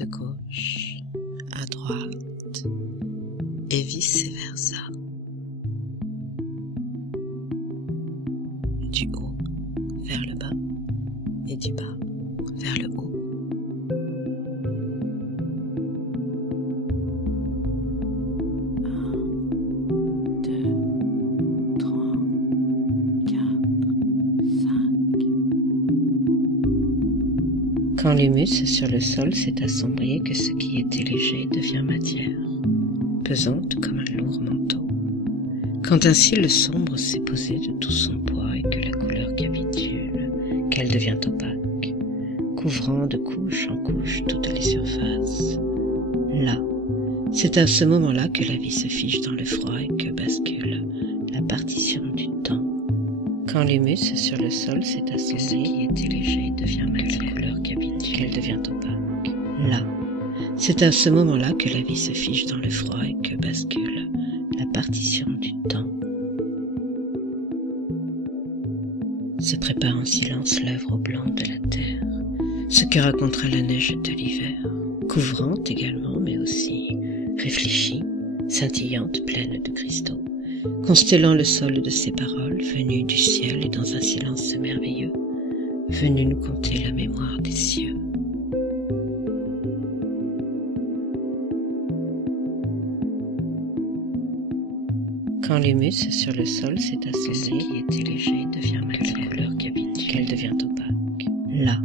de gauche à droite et vice-versa, du haut vers le bas et du bas vers le haut. Quand l'humus sur le sol s'est assombri et que ce qui était léger devient matière, pesante comme un lourd manteau. Quand ainsi le sombre s'est posé de tout son poids et que la couleur capitule, qu'elle devient opaque, couvrant de couche en couche toutes les surfaces. Là, c'est à ce moment-là que la vie se fige dans le froid et que bascule la partition du temps. Quand l'humus sur le sol s'est assombri, ce qui était léger devient matière, la couleur capitule, qu'elle devient opaque. Là, c'est à ce moment-là que la vie se fige dans le froid et que bascule la partition du temps. Se prépare en silence l'œuvre au blanc de la terre, ce que racontera la neige de l'hiver, couvrante également, mais aussi réfléchie, scintillante, pleine de cristaux, constellant le sol de ses paroles, venues du ciel et dans un silence merveilleux, venues nous conter la mémoire des cieux. Quand l'humus sur le sol s'est assombri, ce qui était léger devient matière, la couleur capitule, qu'elle devient opaque. Là,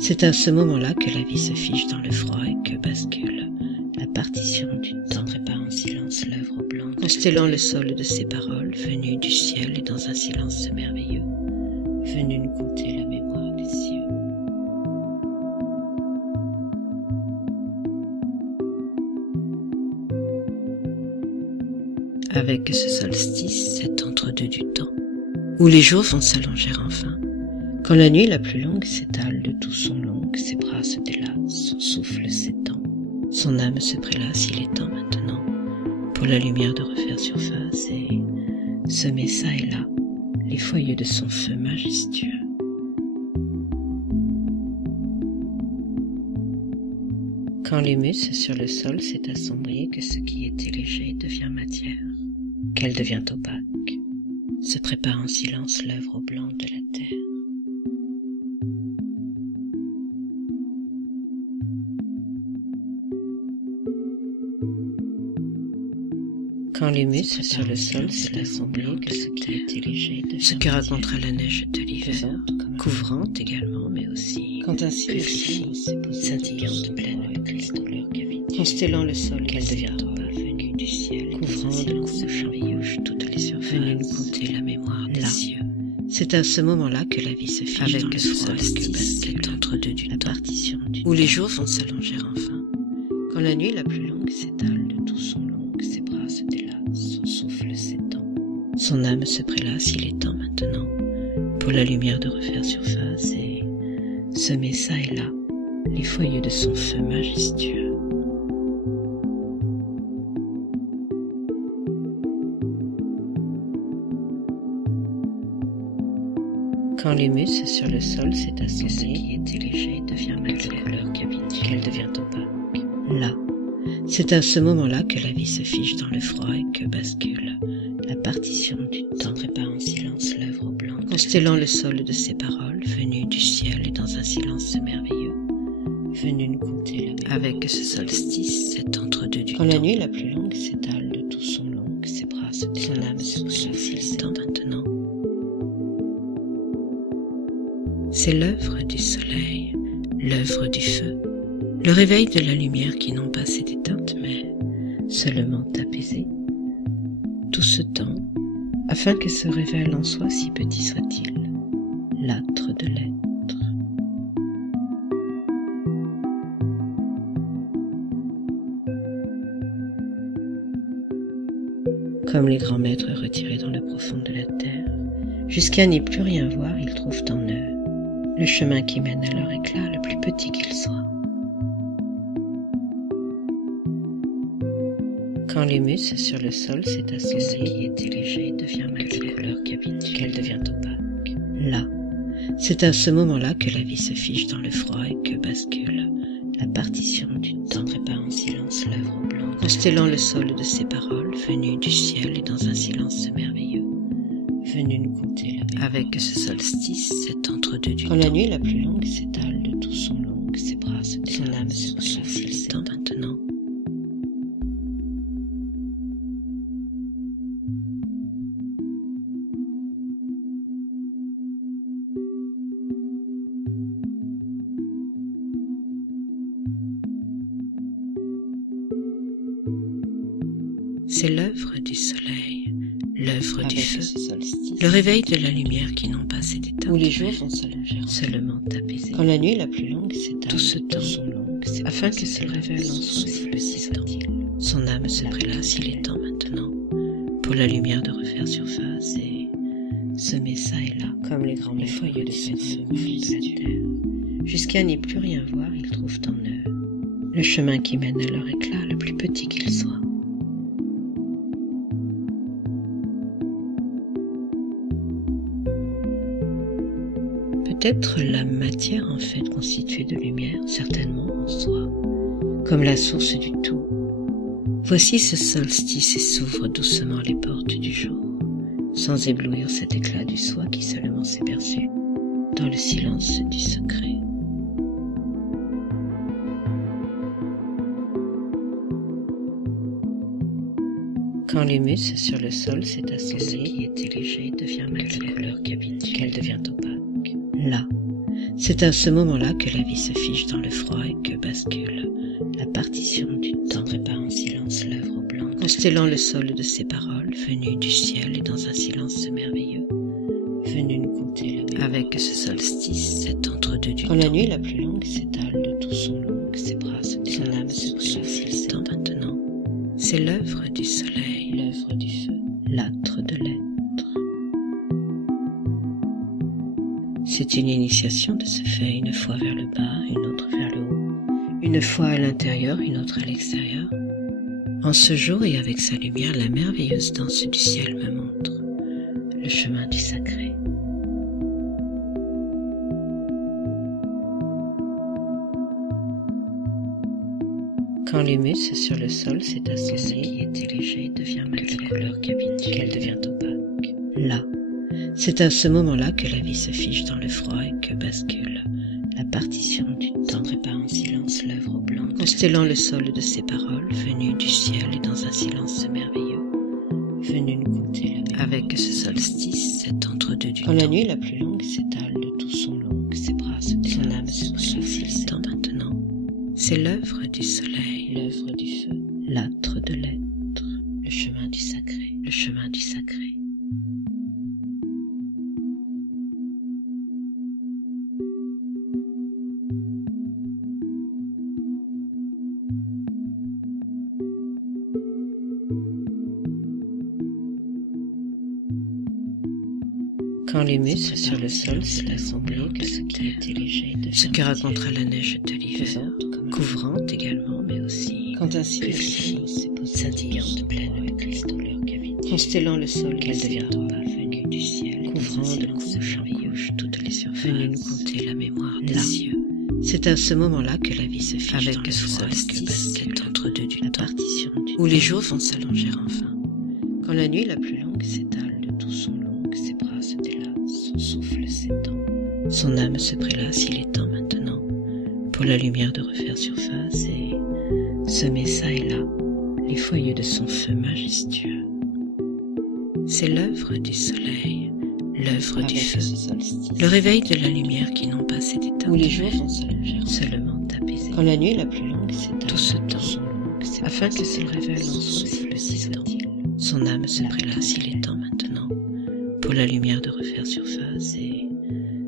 c'est à ce moment-là que la vie se fige dans le froid et que bascule la partition du temps. Se prépare en silence l'œuvre au blanc, constellant le sol de ses paroles, venues du ciel et dans un silence merveilleux, venues nous conter la mémoire des cieux. Avec ce solstice, cet entre-deux du temps, où les jours vont s'allonger enfin, quand la nuit la plus longue s'étale de tout son long, ses bras se délassent, son souffle s'étend, son âme se prélasse, il est temps maintenant pour la lumière de refaire surface et semer çà et là les foyers de son feu majestueux. Quand l'humus sur le sol s'est assombri et que ce qui était léger devient matière, qu'elle devient opaque, se prépare en silence l'œuvre au blanc de la terre. Quand l'humus sur le sol s'est assombri et que ce qui était léger devient ce que racontera la neige de l'hiver, couvrante également, mais aussi quand ainsi réfléchie, scintillante, pleine de cristaux, constellant le sol qu'elle devient opaque, venue du ciel, couvrant de couches en couches toutes les surfaces, venue nous conter la mémoire des cieux. C'est à ce moment-là que la vie se fige avec ce solstice, cet entre-deux du temps, où les jours vont s'allonger enfin, quand la nuit la plus longue s'étale de tout son long, ses bras se délassent, son souffle s'étend, son âme se prélasse, il est temps maintenant pour la lumière de refaire surface et semer çà et là les foyers de son feu majestueux. Quand l'humus sur le sol s'est assombri, ce qui était léger devient matière, la couleur capitule, qu'elle devient opaque. Là, c'est à ce moment-là que la vie se fige dans le froid et que bascule la partition du temps. Se prépare en silence l'œuvre au blanc, constellant le sol de ses paroles, venues du ciel et dans un silence merveilleux, venues nous conter la mémoire. Avec ce solstice, cet entre-deux du temps, quand la nuit la plus longue s'étale de tout son long, ses bras se délassent, son âme se prélasse, il est temps maintenant. C'est l'œuvre du soleil, l'œuvre du feu, le réveil de la lumière qui non pas s'est éteinte, mais seulement apaisée. Tout ce temps, afin que se révèle en soi, si petit soit-il, l'âtre de l'être. Comme les grands maîtres retirés dans le profond de la terre, jusqu'à n'y plus rien voir, ils trouvent en eux le chemin qui mène à leur éclat, le plus petit qu'il soit. Quand l'humus sur le sol s'est assombri, ce qui était léger devient matière, la couleur capitule, qu'elle devient opaque. Là, c'est à ce moment-là que la vie se fige dans le froid et que bascule la partition du temps prépare en silence l'œuvre au blanc, constellant le sol de ses paroles, venues du ciel et dans un silence merveilleux, venu nous conter la mémoire. Avec ce solstice, cet entre-deux du temps, quand la nuit la plus longue s'étale de tout son long, ses bras se délassent, son âme se souffle, il est temps maintenant. C'est l'œuvre du soleil, l'œuvre du feu, le réveil de la lumière qui n'ont pas cet état où les jours vont s'allonger, seulement apaisés. Quand la nuit la plus longue s'étale, tout ce temps long, afin que se révèle en son souffle si temps. Son âme se prélasse, il est temps maintenant, pour la lumière de refaire surface et semer ça et là, comme les grands foyers de son feu de la terre. Jusqu'à n'y plus rien voir, ils trouvent en eux le chemin qui mène à leur éclat, le plus petit qu'il soit. Peut-être la matière en fait constituée de lumière, certainement en soi, comme la source du tout. Voici ce solstice et s'ouvrent doucement les portes du jour, sans éblouir cet éclat du soi qui seulement s'est perçu dans le silence du secret. Quand l'humus sur le sol s'est assemblé, ce qui était léger devient malgré la couleur qu'habituelle, qu'elle devient opaque. Là, c'est à ce moment-là que la vie se fige dans le froid et que bascule la partition du temps, prépare en silence l'œuvre au blanc, constellant le sol de ses paroles, venues du ciel et dans un silence merveilleux, venu nous conter la mémoire. Avec ce solstice, cet entre-deux du temps, quand la nuit la plus longue s'étale de tout son long, ses bras se délassent, son âme se prélasse, il est temps maintenant. C'est l'œuvre du soleil, l'œuvre du feu, l'âtre de l'être. C'est une initiation de ce fait, une fois vers le bas, une autre vers le haut, une fois à l'intérieur, une autre à l'extérieur. En ce jour et avec sa lumière, la merveilleuse danse du ciel me montre le chemin du sacré. Quand l'humus sur le sol s'est assemblé, ce qui était léger devient malgré la couleur qu'habituelle, qu'elle devient opaque. Là, c'est à ce moment-là que la vie se fige dans le froid et que bascule la partition du temps, prépare en silence l'œuvre au blanc, constellant le sol de ses paroles, venues du ciel et dans un silence merveilleux, venu nous conter la mémoire. Avec ce solstice, cet entre-deux du temps, quand la nuit la plus longue s'étale de tout son long, ses bras se délassent, son âme se prélasse, il est temps maintenant. C'est l'œuvre du soleil, l'œuvre du feu, l'âtre de l'être, le chemin du sacré, le chemin du sacré. Quand l'humus sur le sol s'est assemblé, que ce qui était léger devient ce que racontera la neige de l'hiver, couvrante également, mais aussi quand ainsi le climat s'est posé, scintillante, pleine avec les douleurs qu'habite, constellant le sol qu'elle devient opaque, venue du ciel, couvrant de couche en couche toutes les surfaces, venue nous conter la mémoire des cieux. C'est à ce moment-là que la vie se fige avec dans le solstice, cet entre-deux du temps, partition du où les jours vont s'allonger enfin. Quand la nuit la plus longue s'étale de tout son long, ses bras se délassent, son souffle s'étend, son âme se prélasse, il est temps maintenant, pour la lumière de refaire surface et semer ça et là les foyers de son feu majestueux. C'est l'œuvre du soleil, l'œuvre du feu, le réveil de la lumière qui n'ont pas cet état où les jours vont s'allonger, seulement apaisés. Quand la nuit la plus longue s'étale, tout ce temps long, afin que se révèle en son souffle si temps. Son âme se prélasse, il est temps maintenant, pour la lumière de refaire surface et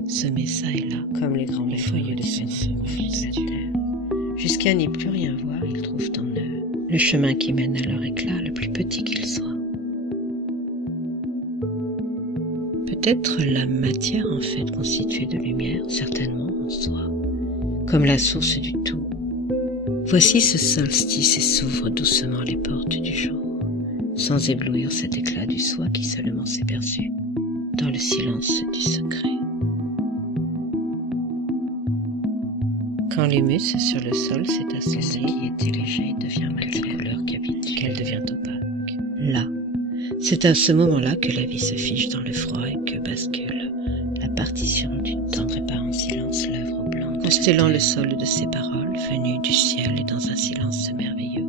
semer ça et là, comme les grands foyers de son feu de la terre. Jusqu'à n'y plus rien voir, ils trouvent en eux le chemin qui mène à leur éclat, le plus petit qu'il soit. Peut-être la matière en fait constituée de lumière, certainement en soi, comme la source du tout. Voici ce solstice et s'ouvrent doucement les portes du jour, sans éblouir cet éclat du soi qui seulement s'est perçu dans le silence du secret. Quand l'humus sur le sol s'est assemblé, ce qui était léger devient malgré la couleur qu'elle devient opaque. Là, c'est à ce moment-là que la vie se fiche dans le froid et que bascule la partition du temps. Prépare en silence l'œuvre au blanc, constellant le sol de ses paroles, venues du ciel et dans un silence merveilleux,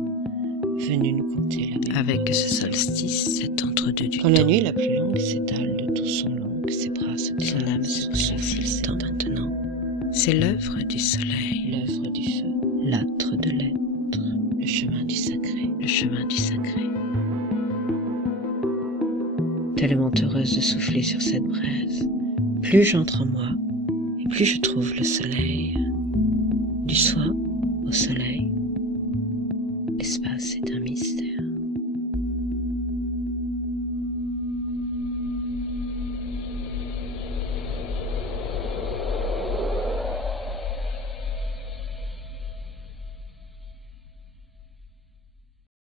venu nous conter la mémoire. Avec ce solstice, cet entre-deux du temps. Quand la nuit la plus longue s'étale de tout son long, ses bras se son âme se glacifie le temps maintenant. C'est l'œuvre du soleil, l'œuvre du feu, l'âtre de l'être, le chemin du sacré, le chemin du sacré. Tellement heureuse de souffler sur cette braise, plus j'entre en moi, et plus je trouve le soleil. Du soin au soleil,